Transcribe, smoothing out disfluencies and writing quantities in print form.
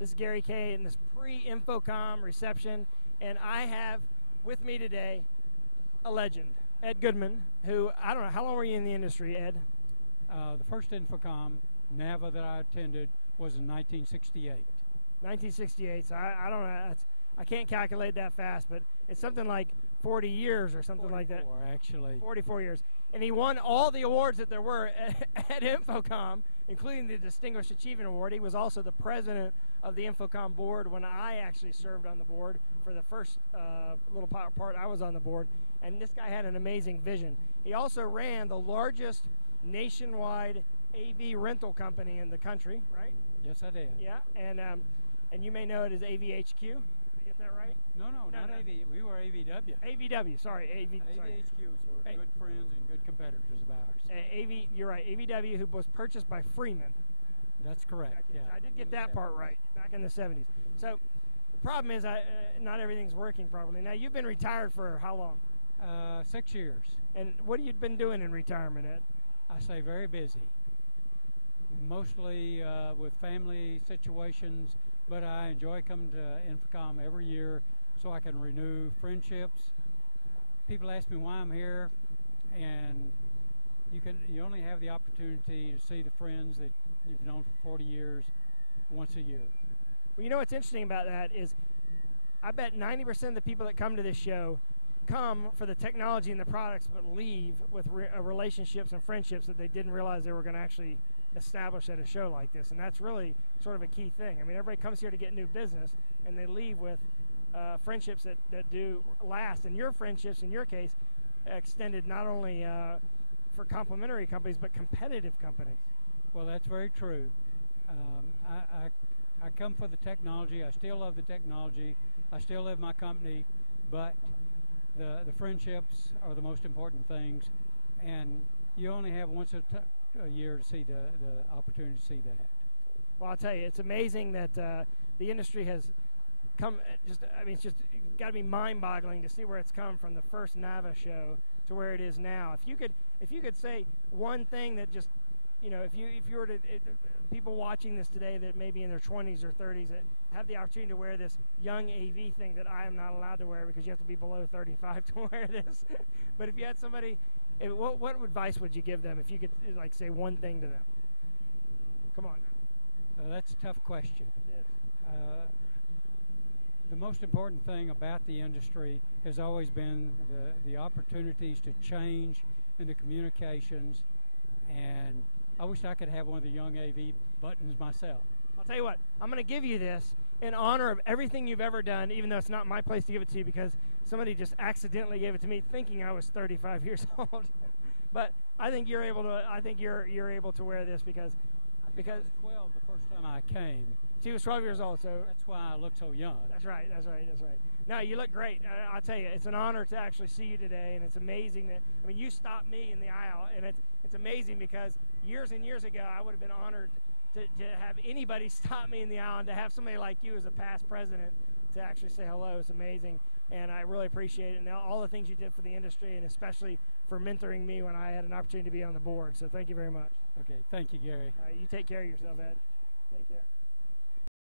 This is Gary Kay in this pre-InfoComm reception, and I have with me today a legend, Ed Goodman, who, I don't know, how long were you in the industry, Ed? The first InfoComm NAVA that I attended was in 1968. 1968, so I don't know, I can't calculate that fast, but it's something like 40 years or something like that. 44, actually. 44 years. And he won all the awards that there were at InfoComm, including the Distinguished Achievement Award. He was also the president of the InfoComm board when I actually served on the board for the first little part I was on the board. And this guy had an amazing vision. He also ran the largest nationwide AV rental company in the country, right? Yes, I did. Yeah, and you may know it as AVHQ. Did I get that right? No, not AV. We were AVW. AVW, sorry. AVHQs were good friends and good competitors of ours. You're right. AVW, who was purchased by Freeman. That's correct. Yeah, I did get that part right back in the 70s. So the problem is not everything's working properly. Now, you've been retired for how long? 6 years. And what have you been doing in retirement, Ed? I say very busy. Mostly with family situations, but I enjoy coming to InfoComm every year so I can renew friendships. People ask me why I'm here, and you only have the opportunity to see the friends that you've known for 40 years once a year. Well, you know what's interesting about that is I bet 90% of the people that come to this show come for the technology and the products but leave with relationships and friendships that they didn't realize they were going to actually establish at a show like this. And that's really sort of a key thing. I mean, everybody comes here to get new business, and they leave with friendships that do last. And your friendships, in your case, extended not only for complementary companies but competitive companies. Well, that's very true. I come for the technology. I still love the technology. I still love my company, but the friendships are the most important things, and you only have once a year to see the opportunity to see that. Well, I'll tell you, it's amazing that the industry has come. It's just got to be mind-boggling to see where it's come from the first NAVA show to where it is now. If you could say one thing that just, if you were to people watching this today that may be in their 20s or 30s that have the opportunity to wear this young AV thing that I am not allowed to wear because you have to be below 35 to wear this. But if you had somebody, what advice would you give them if you could say one thing to them? Come on. That's a tough question. The most important thing about the industry has always been the opportunities to change in the communications, and I wish I could have one of the young AV buttons myself. I'll tell you what, I'm going to give you this in honor of everything you've ever done, even though it's not my place to give it to you because somebody just accidentally gave it to me thinking I was 35 years old. But I think you're able to. I think you're able to wear this because I was 12 the first time I came. She was 12 years old, so that's why I look so young. That's right. No, you look great. I'll tell you, it's an honor to actually see you today, and it's amazing that you stopped me in the aisle, and it's amazing because years and years ago I would have been honored to have anybody stop me in the aisle, and to have somebody like you as a past president to actually say hello. It's amazing, and I really appreciate it, and all the things you did for the industry, and especially for mentoring me when I had an opportunity to be on the board. So thank you very much. Okay, thank you, Gary. You take care of yourself, Ed. Take care.